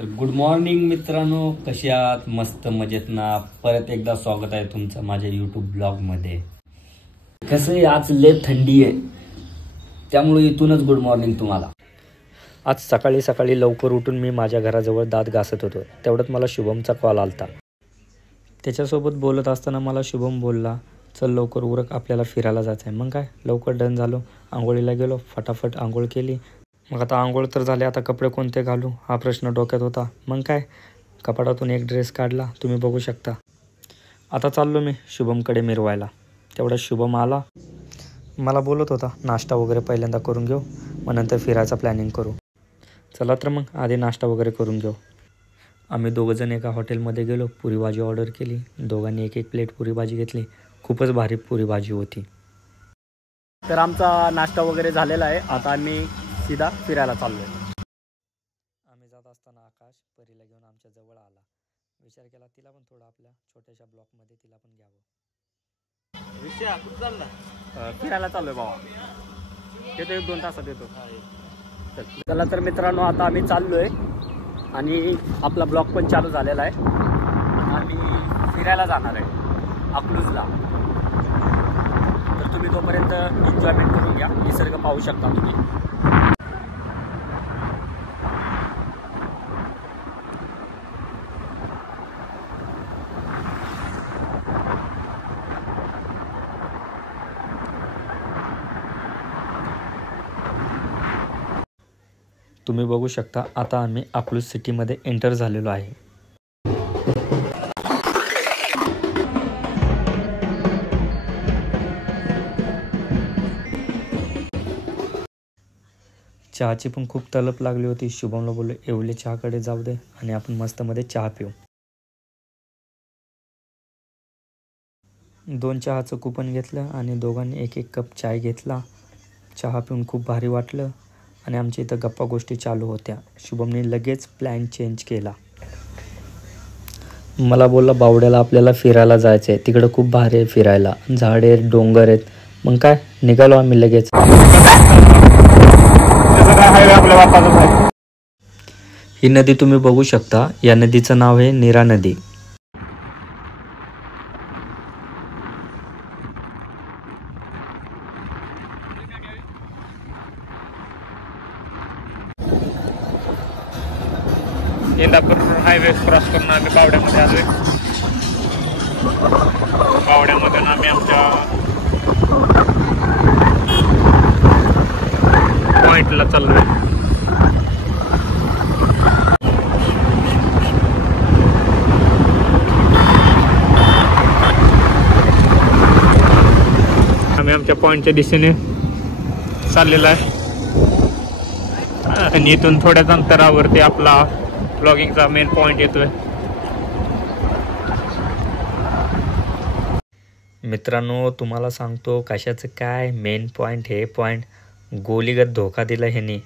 तर good morning मित्रांनो, कसे आहात? मस्त मजेत ना? परत एकदा स्वागत आहे तुमचं माझ्या यूट्यूब ब्लॉगमध्ये. कसं आहे, आज लय थंडी आहे, त्यामुळे इथूनच गुड मॉर्निंग तुम्हाला. आज सकाळी सकाळी लवकर उठून मी माझ्या घराजवळ दात घासत होतो. तेवढ्यात मला शुभमचा कॉल आलता. त्याच्यासोबत बोलत असताना मला शुभम बोलला, चल लवकर उरक, आपल्याला फिरायला जायचं आहे. मग काय, लवकर डन झालो. आंघोळीला गेलो, फटाफट आंघोळ केली. मग आता आंघोळ तर झाले, आता कपडे कोणते घालू हा प्रश्न डोक्यात होता. मग काय, कपाटातून एक ड्रेस काढला, तुम्ही बघू शकता. आता चाललो मी शुभमकडे मिरवायला. तेवढा शुभम आला. मला बोलत होता, नाश्ता वगैरे पहिल्यांदा करून घेऊ, मग नंतर फिरायचा प्लॅनिंग करू. चला तर मग आधी नाश्ता वगैरे करून घेऊ. आम्ही दोघंजण एका हॉटेलमध्ये गेलो, पुरी भाजी ऑर्डर केली. दोघांनी एक एक प्लेट पुरी भाजी घेतली. खूपच भारी पुरी भाजी होती. तर आमचा नाश्ता वगैरे झालेला आहे. आता आम्ही सीधा फिरायला चाललोय. आम्ही जात असताना आकाश परीला घेऊन आमच्या जवळ आला. विचार केला तिला पण थोडं आपल्या छोट्याशा ब्लॉकमध्ये तिला पण घ्यावं. फिरायला चाललोय बाबा, येतो 1-2 तासात येतो. चला तर मित्रांनो, आता आम्ही चाललोय आणि आपला ब्लॉग पण चालू झालेला आहे. आम्ही फिरायला जाणार आहे अकलूजला. तर तुम्ही तोपर्यंत एन्जॉयमेंट करून घ्या. निसर्ग पाहू शकता तुम्ही. तुम्ही बघू शकता, आता आम्ही अकलूज सिटीमध्ये एंटर झालेलो आहे. चहाची पण खूप तलप लागली होती. शुभमला बोललो, येवले चहाकडे जाऊ दे आणि आपण मस्तमध्ये चहा पिऊ. 2 चहाचं कुपन घेतलं आणि दोघांनी एक एक कप चाय घेतला. चहा पिऊन खूप भारी वाटलं आणि आमच्या इथं गप्पा गोष्टी चालू होत्या. शुभमने लगेच प्लॅन चेंज केला. मला बोलला, बावड्याला आपल्याला फिरायला जायचं आहे, तिकडं खूप भारी आहे फिरायला, झाडे आहेत, डोंगर आहेत. मग काय, निघालो आम्ही लगेच. ही नदी तुम्ही बघू शकता. या नदीचं नाव आहे नीरा नदी. इंदापूर हायवे क्रॉस करून आम्ही बावड्यामध्ये आलोय. बावड्यामधून आम्ही आमच्या पॉइंटला चाललोय. आम्ही आमच्या पॉइंटच्या दिशेने चाललेला आहे आणि इथून थोड्याच अंतरावरती आपला ब्लॉगिंगचा मेन पॉइंट येतोय. मित्रांनो, तुम्हाला सांगतो कशाचं काय मेन पॉइंट. हे पॉइंट गोलीगत धोका दिला ह्यानी.